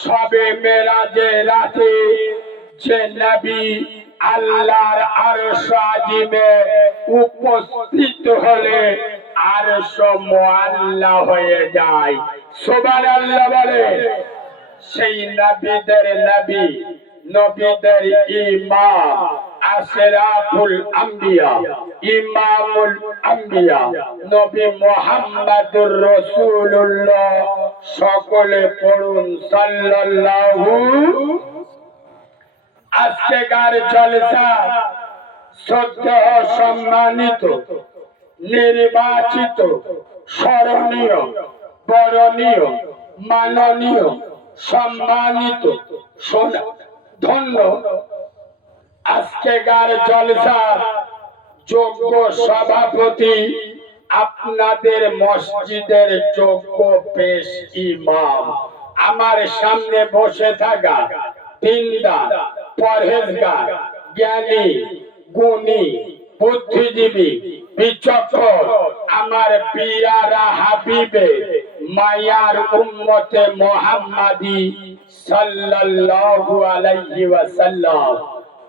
শবে মেরাজে রাতে যে নবী আল্লাহর আরশ আজিমে উপস্থিত হলে আরশ মুআল্লা হয়ে যায়। সুবহানাল্লাহ বলে। সেই নবীদের নবী, নবীদের ইমাম, আশরাফুল আম্বিয়া, ইমামুল আম্বিয়া নবী মুহাম্মদুর রাসূলুল্লাহ। সকলে পড়ুন সাল্লাল্লাহু। আজকের জলসা শ্রদ্ধেয় সম্মানিত নির্বাচিত স্মরণীয় বরণীয় মাননীয় সম্মানিত ধন্য আজকের জলসার যোগ্য সভাপতি, আপনাদের মসজিদের যোগ্য পেশ ইমাম, আমার সামনে বসে থাকা দিনদার পরহেজগার জ্ঞানী গুণী বুদ্ধিজীবী বিচক্ষণ আমার পিয়ারা হাবিবে মায়ার উম্মতে মুহাম্মাদি সাল্লাল্লাহু আলাইহি ওয়াসাল্লাম।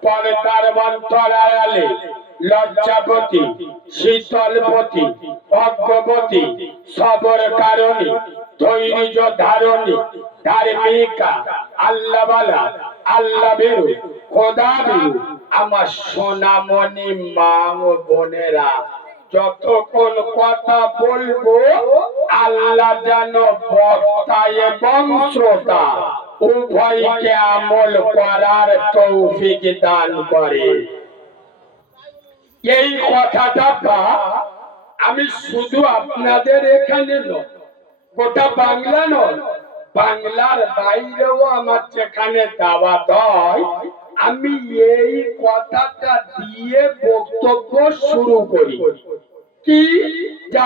পর্দার অন্তরালে লজ্জাবতী, শীতলবতী, অজ্ঞবতী, সবর কারণী, ধৈর্য ধারণী, ধার্মিকা, আল্লাহওয়ালা, আল্লাহ বেরু, খোদা বেরু আমার সোনামণি মা ও বোনেরা, যতক্ষণ কথা বলবো আল্লাহ যেন বক্তা এবং শ্রোতা উভয়কে আমল করার তৌফিক দান করে। এই কথাটা আমি শুধু আপনাদের এখানে নয়, গোটা বাংলা নয়, বাংলার বাইরেও আমার যেখানে দাওয়াত হয়, আমি এই কথাটা দিয়ে বক্তব্য শুরু করি কি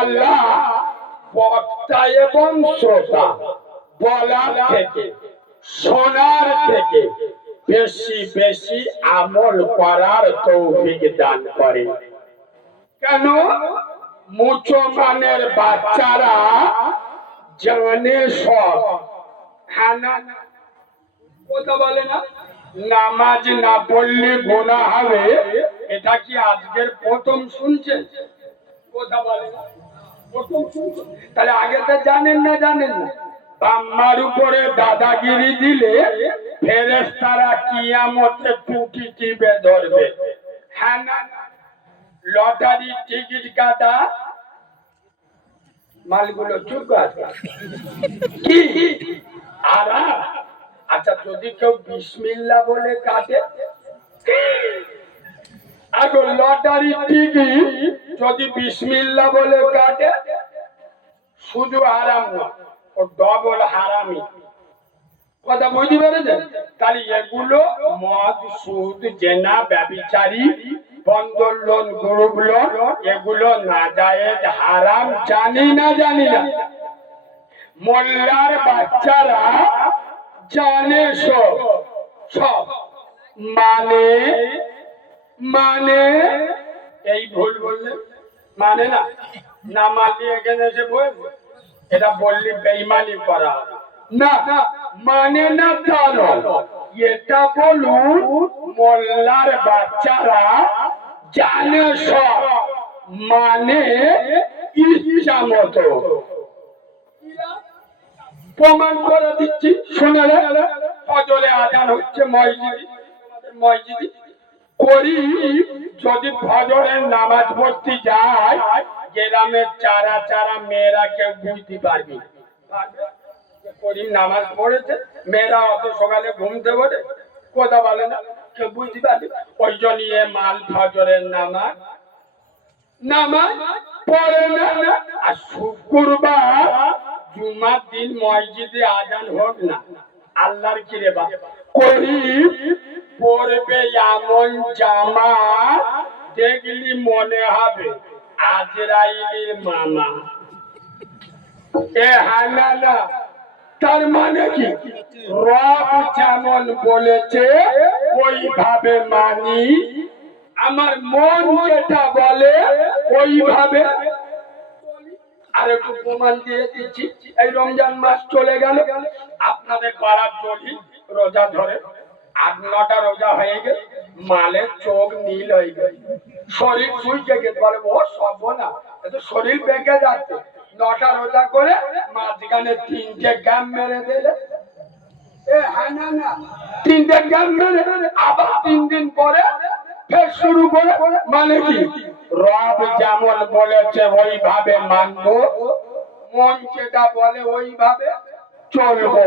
আল্লাহ বক্তা এবং শ্রোতা বলার থেকে শোনার থেকে বেশি বেশি আমল করার তৌফিক দান করে। কেন? মুসলমানের বাচ্চারা জানে সব, কথা বলে না, নামাজ না পড়লে গুনাহ হবে, এটা কি আজকের প্রথম শুনছেন? কথা বলে না, প্রথম শুনছেন? তাহলে আগে তো জানেন না, জানেন না বাম্মার উপরে দাদাগিরি দিলে ফেরেশতারা কিয়ামতে টুটি টিপে ধরবে। হ্যাঁ না? লটারি টিকিট কাটা মালগুলো চুপ আছে কি আর আচ্ছা, যদি কেউ বিসমিল্লাহ বলে কাটে, আগে লটারি টিকিট যদি বিসমিল্লাহ বলে কাটে, শুধু হারাম না, ও ডবল হারামি। কথা বুঝতে পেরেছেন? তাহলে এগুলো মদ, সুদ, জেনা, ব্যভিচারী, বন্ধন লোন, গ্রুপ লোন, এগুলো নাজায়েজ হারাম, জানি না জানি না। মোল্লার বাচ্চারা জানে সব সব, মানে মানে এই ভুল বললে মানে না, না মানলে এখানে এসে বলবে এটা বললি বেঈমানি করা না, মানে না তা নয়, এটা বলুন মোল্লার বাচ্চারা জানে সব, মানে ইচ্ছা মতো। প্রমাণ করে দিচ্ছি, শুনে ফজরে আজান হচ্ছে মসজিদে করি, যদি ফজরের নামাজ পড়তে যায়, গ্রামের চারা চারা মেয়েরা কেউ বুঝতে পারবি করিম নামাজ পড়েছে, মেয়েরা অত সকালে ঘুমতে বলে, কথা বলে না, কেউ বুঝতে পারবি। ওই জন্য মাল ফজরের নামাজ পড়ে না। আর শুক্রবার জুমার দিন মসজিদে আজান হোক না, আল্লাহর কি রে বাবা করি পড়বে এমন জামা দেখলি মনে হবে আজরাইলের মামা। এ হানা না, তার মানে কি রব যেমন বলেছে ওইভাবে মানি, আমার মন যেটা বলে ওইভাবে। আর একটু প্রমাণ দিয়ে দিচ্ছি, এই রমজান মাস চলে গেল, আপনাদের পাড়ার জলি রোজা ধরে 8-9টা রোজা হয়ে গেছে, মালের চোখ নীল হয়ে গেছে, শরীর শুইকে গেছে, বলে ও সব না, এতো শরীর বেঁকে যাচ্ছে। 9টা রোজা করে মাঝখানে 3টে গ্যাম মেরে দিলে। হ্যাঁ না 3টে গ্যাম মেরে আবার 3 দিন পরে ফের শুরু করে, মানে কি রব যেমন বলেছে ওইভাবে মানবো, মন যেটা বলে ওইভাবে চলবো।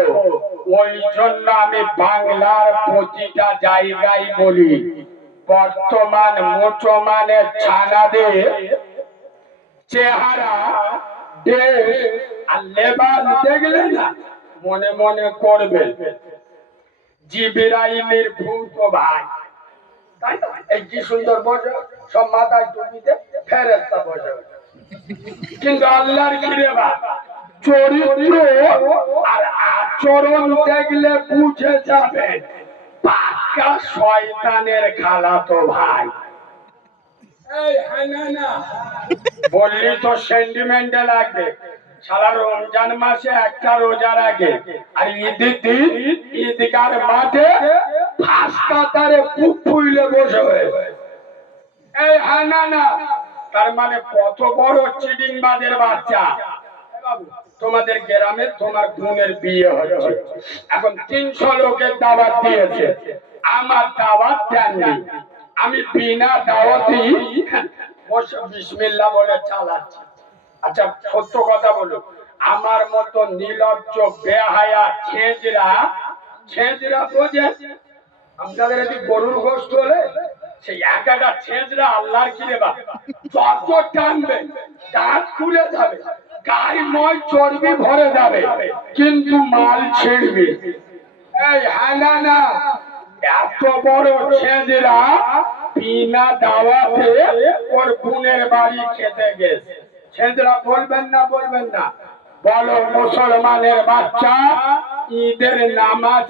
ওই জন্য আমি বাংলার প্রতিটা জায়গায় বলি, বর্তমান মুসলমানের ছানাদের চেহারা দেশ আর লেবাস দেখলে না মনে মনে করবে জিবরাইলের ভূত ভাই, তাই না? এই কি সুন্দর বসে, সব মাথায় টুপিতে ফেরেশতা বসে, কিন্তু আল্লাহর কিরে বা চরিত্র আর আচরণ দেখলে বুঝে যাবে পাক্কা শয়তানের খালাতো ভাই। এই হ্যাঁ না বললি তো সেন্টিমেন্টে লাগবে। সারা রমজান মাসে একটা রোজা রাখে, আর ঈদের দিন ঈদগার মাঠে ফাঁস কাতারে বুক ফুইলে বসে হয়ে, এই হ্যাঁ না তার মানে কত বড় চিডিংবাজের বাচ্চা। তোমাদের গ্রামে তোমার বোনের বিয়ে হচ্ছে, এখন 300 লোকের দাওয়াত দিয়েছে, আমার দাওয়াত দেননি, আমি বিনা দাওয়াতি বিসমিল্লাহ বলে চালাচ্ছি। আচ্ছা সত্য কথা বলো, আমার মতো নির্লজ্জ বেহায়া ছেঁচড়া বোঝে, আপনাদের যদি গরুর গোশত হলে সেই একটা ছেঁচড়া আল্লাহর কিরে বা যত টানবে দাঁত খুলে যাবে, গায়ে ময় চর্বি ভরে যাবে, কিন্তু মাল ছিঁড়বে। এই হ্যাঁ না এত বড় ছেঁচড়া বিনা দাওয়াতে ওর বোনের বাড়ি খেতে গেছে। ছেঁচড়া বলবেন না বলো মুসলমানের বাচ্চা ঈদের নামাজ